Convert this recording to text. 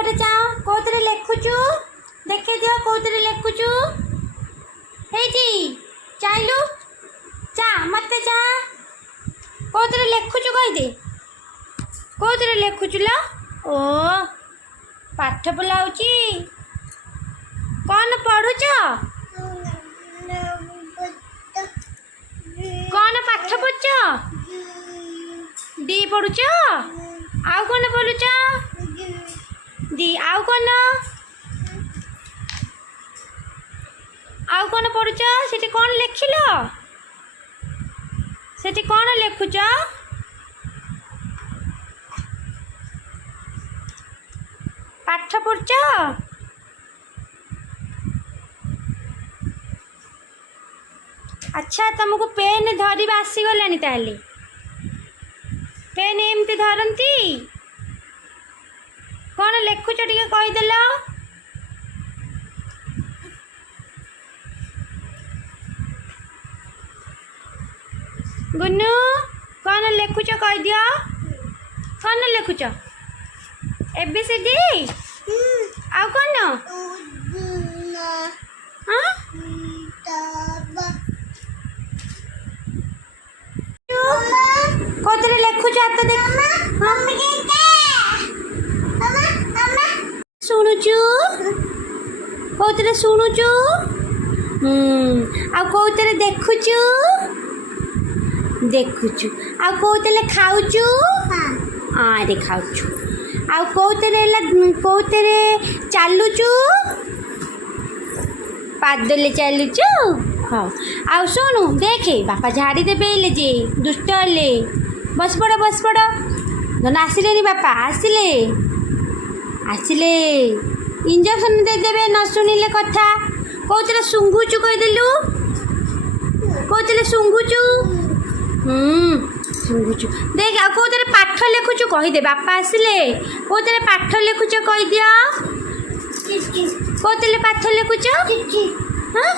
ଏପଟେ ଚାଁ କୋଉଥିରେ ଲେଖୁଛୁ ଦେଖେଇ ଦିଅ କୋଉଥିରେ ଲେଖୁଛୁ ହେଇଛି ଚାଇଲୁ ଚାଁ ମତେ ଚାଁ କୋଉଥିରେ ଲେଖୁଛୁ କହିଦେ କୋଉଥିରେ ଲେଖୁଛୁ ଲୋ ଓ ପାଠ ପଢ଼ାଉଛି କ'ଣ ପଢ଼ୁଛ କ'ଣ ପାଠ ପଢ଼ୁଛ ଡି ପଢ଼ୁଛ ଆଉ କ'ଣ ପଢ଼ୁଛ ଡି ଆଉ କ'ଣ ପଢ଼ୁଛ ସେଠି କ'ଣ ଲେଖିଲ ସେଠି କ'ଣ ଲେଖୁଛ ପାଠ ପଢ଼ୁଛ अच्छा तुमको पेन धरवा आसीगलानी ताली पेन एमती धरती कौन लेखुच टिके कहीदेल गुन्नू कौन लेखुच कहीदि कौन लेखुच एबीसीडी आउ कौन हाँ कोतरे लेखुच हाथ देख शुणुचु कोतरे शुणुचु आ कोतरे देखुचु देखुचु आ कोतरे खाउचु आरे खाउचु आ कोतरे चालुचु पादले चालुचु हाँ आउ शुणु देखे बापा झाड़ी देवे जे दुष्ट हेले बस पड़ धन आसिले बापा आसिले आसिले इंजेक्शन देदेवे न शुणिले कथा कौन शुंघुचु कहीदेलु कौन शुंघुचु शुंघुचु देख आ कौन पाठ लिखुचु कहीदे बापा आसिले कौन पाठ लिखुच कहीदि कौन पाठ लिखुच हाँ